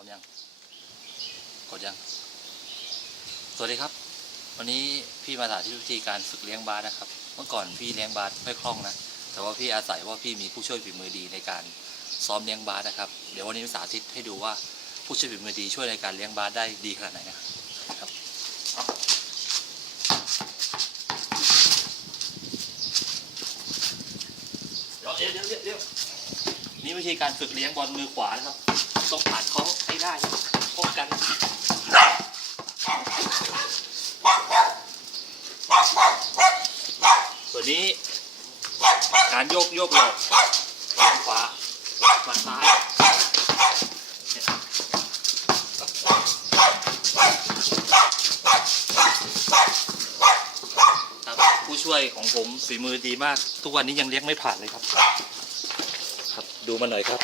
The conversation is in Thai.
ร้อมยัง กดยัง สวัสดีครับ วันนี้พี่มาสาธิตวิธีการฝึกเลี้ยงบาสนะครับ เมื่อก่อนพี่เลี้ยงบาสไม่คล่องนะ แต่ว่าพี่อาศัยว่าพี่มีผู้ช่วยฝีมือดีในการซ้อมเลี้ยงบาสนะครับ เดี๋ยววันนี้สาธิตให้ดูว่าผู้ช่วยฝีมือดีช่วยในการเลี้ยงบาสได้ดีขนาดไหนนะครับเดี๋ยวเดี๋ยวเดี๋ยวนี่วิธีการฝึกเลี้ยงบอลมือขวานะครับ ต้องผ่านเขา ได้ป้องกันส่วนนี้การโยกโยกหลอกขวามาซ้ายครับผู้ช่วยของผมฝีมือดีมาก ทุกวันนี้ยังเลี้ยงไม่ผ่านเลยครับ ครับดูมาหน่อยครับ